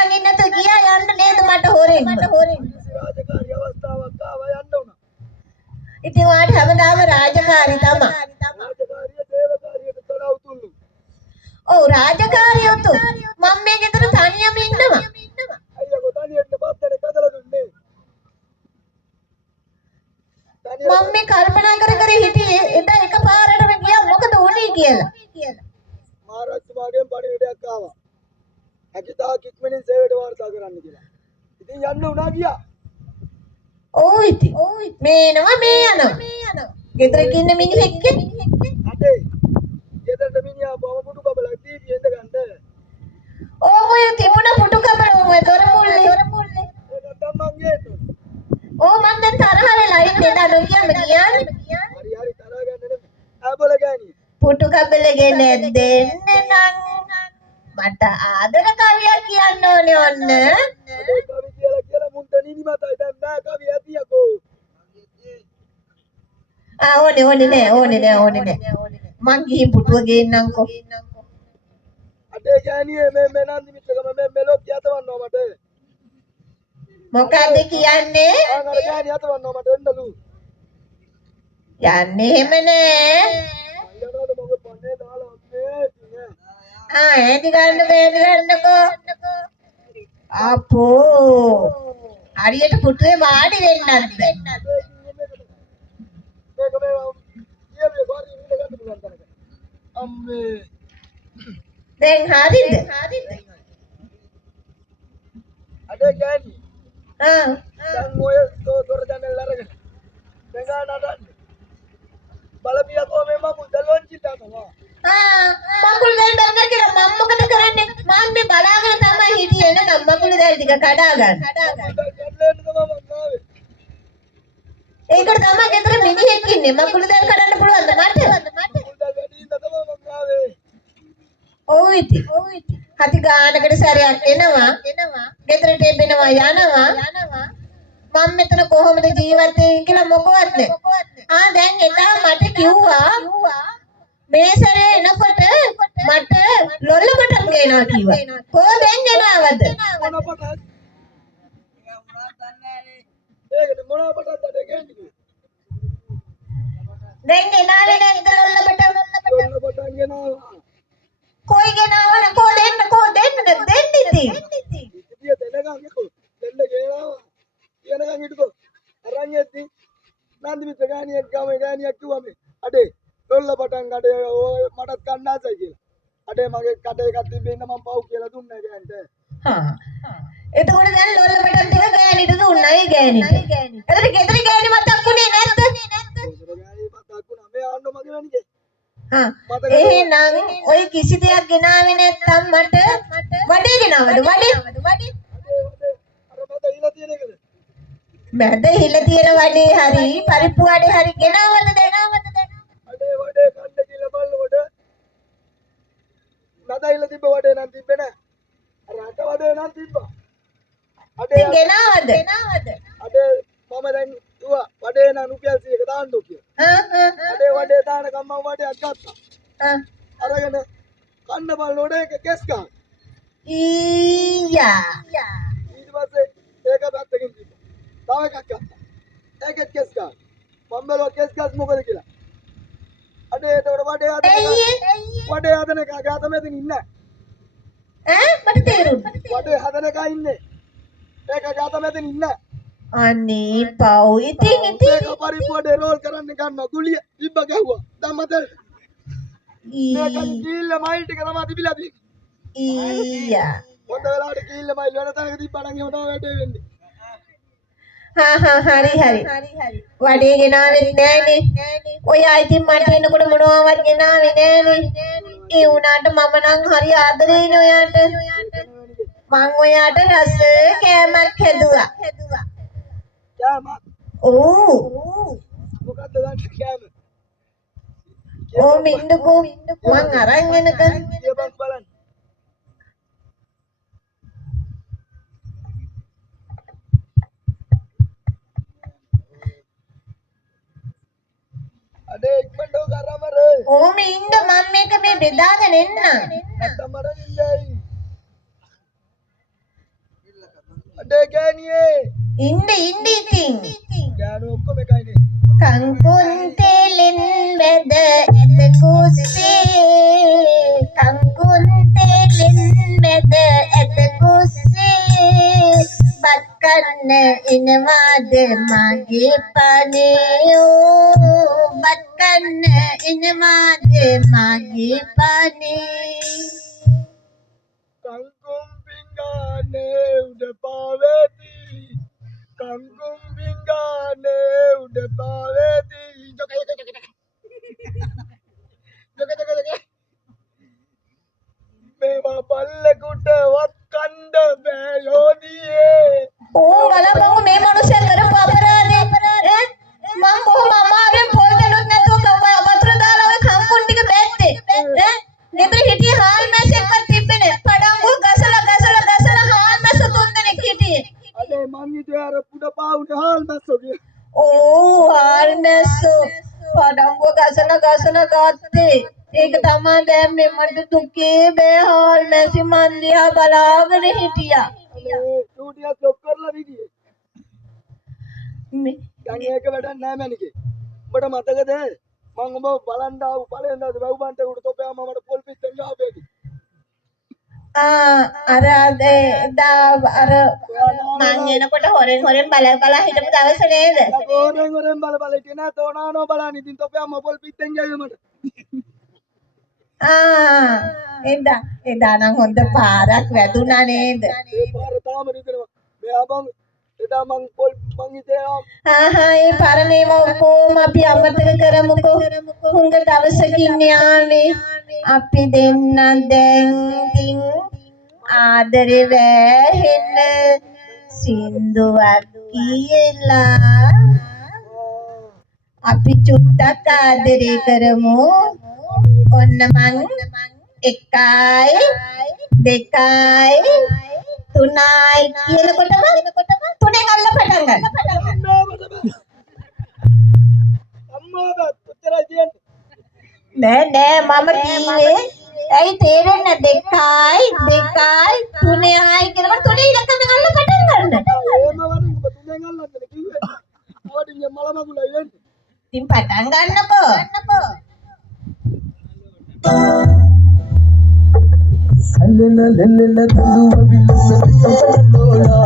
හිතන් ඉන්න තු ගියා යන්න නේද මට හොරෙන්. රාජකාරී අවස්ථාවක් ආවා යන්න උනා. ඉතින් වාට හැමදාම රාජකාරී තමයි. රාජකාරිය දේවකාරියට තොරව තුන්නු. ඔව් රාජකාරිය උතු. මම මේ ගෙදර තනියම ඉන්නවා. අයියෝ තනියෙන් බත්තනේ කදලා දුන්නේ. මම මේ කල්පනා කර හිටියේ එදා එකපාරටම ගියා මොකද වුනේ කියලා. මහරජතුමාගෙන් පණිවිඩයක් ආවා. හැකිතා කික්මනින් සේවයට වාර්තා කරන්න කියලා. ඉතින් යන්න උනා ගියා. ඔව් ඉතින්. මේ එනවා මේ යනවා. ගෙදර ඉන්න මිනිහෙක්ගේ අඩේ. ගෙදරට මිනිහා බව පුටු කබලක් දීපි එඳ ගන්න. ඔය තිබුණ පුටු කබල ඔය දොර මුල්ලේ. ඒක තමන් ගේතු. මම දැන් තරහ වෙලා ඉන්නේ නෑ නොකියම ගියානේ. හරි තරහ ගන්න නෙමෙයි. ආබල ගෑණිය. පුටු කබල ගෙන දෙන්න නම් මට ආදර කවියක් කියන්න ඕනේ ඔන්න. කවි කියලා මුන්ට නිදිමතයි දැන් නෑ කවි ඇතියකෝ. ඕනේ නෑ. මං ගිහින් පුටුව ගේන්නම්කෝ. අඩේ ගෑණියේ මේ නන්දි මිත්‍රකම මේ මෙලොක් යතවන්නව මට. මොකද්ද කියන්නේ? අර ගෑණිය යතවන්නව මට එන්නලු. යන්නේ එහෙම නෑ. අයියනෝද මගේ පන්නේ දාලා අම්මේ. ඇදි ගන්නකෝ. අපෝ. හරියට පුටුවේ වාඩි වෙන්නත් බැහැ. මේක මේ ඊයේ වාරි ඉන්න ගන්න පුළුවන් තරක. අම්මේ. දැන් හරිද? අඩේ ගෑණි. දැන් ඔය තොර දැනල් අරගෙන. දෙගා නඩන්නේ. බලපියකෝ මේ මම දලොන්චිට යනවා. මකුළු දැල් බැන්න කියලා මම මොකද කරන්නේ? මම මේ බලාගෙන තමයි හිටියේ නේද මකුළු දැල් ටික කඩා ගන්න. ඒකට තමයි ගෙදර මිනිහෙක් ඉන්නේ. මකුළු දැල් කඩන්න පුළුවන්ද මට? ඔව් ඉතින්. හති ගානකට සැරයක් එනවා. ගෙදරට එබෙනවා යනවා. මම මෙතන කොහොමද ජීවත් වෙන්නේ කියලා මොකවත් නැහැ. දැන් එදා මට කිව්වා මේ සැරේ එනකොට මට ලොල්ලකට ගේනවා කිව්වා. කොහොම දැන් එනවද? ඒකට මොනවටද දෙන්නේ? දැන් එනාවේ නැද්ද ලොල්ලකට? ලොල්ලකට ගෙනවා. කොයි ගෙනාවන කෝ දෙන්න ඉතින්. ඉතින් දෙනගන්කෝ. දෙන්න ගේනවා. කියනකම් හිටකෝ. අරන් එද්දි නන්දි මිත්‍ර ගාණියක් ගාමේ ගාණියක් කිව්වා මේ. අඩේ ලොල්ල පටන් අඩේ ඔය මටත් කන්න ආසයි කියලා. අඩේ මගේ කට එකක් තිබෙන්න මම පව් කියලා දුන්නා ගෑන්ට. එතකොට දැන් ලොල්ල පටන් ටික ගෑනිට දුන්නා ඒ ගෑනිට. එතකොට ගෙදර ගෑනි මතක්ුනේ නැද්ද? ගෑනි මතක්ුණා. මේ ආන්න මගේ වැනිගේ. එහෙනම් ඔය කිසි දෙයක් ගෙනාවේ නැත්නම් මට වඩේ ගෙනාවද? වඩේ? මැද හිල තියෙන වඩේ හරි පරිප්පු වඩේ හරි ගෙනාවද දැන්? අඩේ වඩේ කන්න කියලා බලනකොට නදයිල තිබ්බ වඩේ නම් තිබ්බේ නෑ. අර අට වඩේ නම් තිබ්බා. අඩේ ගෙනාවද? අඩේ මම දැන් දුවා වඩේ නම් රුපියල් 100ක දාන්නෝ කියලා. අඩේ වඩේ දානකම් මම වඩේක් ගත්තා. අරගෙන කන්න බලනකොට ඒක කෙස් ගන්න. ඊයා. ඊට පස්සේ ඒක පැත්තකින් තිබ්බා. තව එකක් ගත්තා. ඒකෙත් කෙස් ගන්න. මම බැලුවා කෙස් ගස් මොකද කියලා. අඩේ ඒතකොට වඩේ හදන එක ගාත මෙතන ඉන්නේ. මට තේරුණා. වඩේ හදන එක ඉන්නේ. ඒක ගාත මෙතන ඉන්නේ. අනේ පව් ඉතින් ඒක පරිප්පු වඩේ රෝල් කරන්න ගන්නවා. ගුලිය ඉබ්බ ගැහුවා. දැන් මතල්. මේක කීල්ල මයිල් ටික තමයි තිබිලා තියෙන්නේ. ඊයා. හොඳ වෙලාවට කීල්ල මයිල් වෙන තැනක තිබ්බා නම් එහෙම තමයි වැඩේ වෙන්නේ. හරි. වඩේ ගෙනාවෙත් නෑනේ. ඔය ඉතින් මට එනකොට මොනවවත් ගෙනාවේ නෑනේ. ඒ වුණාට මම නම් හරි ආදරේනේ ඔයාට. මං ඔයාට රස කෑමක් හැදුවා. කෑමක්? ඔව්. මොකද්ද දැන් කෑම? මින්දුකෝ මං අරන් එනකන්. කියපන් බලන්න. අඩේ ඉක්මනට කරමර. ඉන්න මම මේක මේ බෙදාගෙන එන්නම්. නැත්තම් මට නින්දයි. ගෑණියේ ඉන්න ඉතින් ගෑනු ඔක්කොම එකයිනේ කංකුන් තෙලින් වැද ඇත කුස්සේ කංකුන් තෙලින් වැද ඇත කුස්සේ බත් කන්න එනවාද මගේ පණියෝ බත් කන්න එනවාද මගේ පණේ කංකුම් පිංගානේ උඩ පාවේති කංකුම් පිංගානේ උඩ පාවේති ජොක මේවා පල්ලෙකුට වත් කණ්ඩ බෑ යෝධියේ ඕ බලපං මේ මනුස්සයා කරපු අපරාධේ මම බොහොම අමාරුවෙන් පොල් දෙනුත් නැතුව වතුර දාලා ඔය කම්පුන් ටික බැත්තේ නෙබර හිටියේ හාල් මැස්සෙක්වත් තිබ්බේ නෑ පඩංගුව ගසලා හාල් මැස්ස තුන් දෙනෙක් හිටියේ අනේ මං හිතුවේ අර පුඩ පාවුනේ හාල් මැස්සෝ කිය ඕ හාල් මැස්සෝ පඩංගුව ගසලා ගත්තේ ඒක තමයි දැන් මට දුකේ බෑ හාල් මැස්සි මන් දිහා බලාගෙන හිටියා ඩියුටියක් ලොක් කරලා විදියේ මේ දැන් ඒක වැඩක් නෑ මැනිකේ උඹට මතකද මං උඹ බලන්න ආව පළවෙනිදාද වැව්බන්ට උඩ තොපයා මමට පොල් පිටෙන් ගාපේදී අර අර මං එනකොට හොරෙන් බලා හිටපු දවස නේද? හොරෙන් බල හිටියේ නෑ තෝනානෝ බලන්න ඉතින් තොපයා මම පොල් පිටෙන් ගාවේ මට එදා නම් හොඳ පාරක් වැදුනා නේද? ඒ පාර තාම රිදෙනවා මෙයා බං එදා මං හිතේ ඒ පරණේම ඔක්කොම අපි අමතක කරමුකෝ. හුඟ දවසකින් යානේ අපි දෙන්න දැන් තින් ආදරේ වැහෙන්න සින්දුවක් කියලා අපි චුට්ටක් ආදරේ කරමු. ඔන්න මං 1යි 2යි 3යි කියනකොටම තුනේ ගල්ල පටන් ගන්න. අම්මා පුතරා කියන්නේ නෑ මම කිව්වේ ඇයි තේරෙන්නේ 2යි 3යි කියනකොට තුනේ ඉලක්කම ගල්ල පටන් ගන්න. එහෙම වරින් ඔබ තුනෙන් අල්ලන්නද කිව්වේ ඕඩින් මල මගුලයි වෙන්නේ ඉතින් පටන් ගන්නකෝ. Salena lelena tulua vilasa tapalola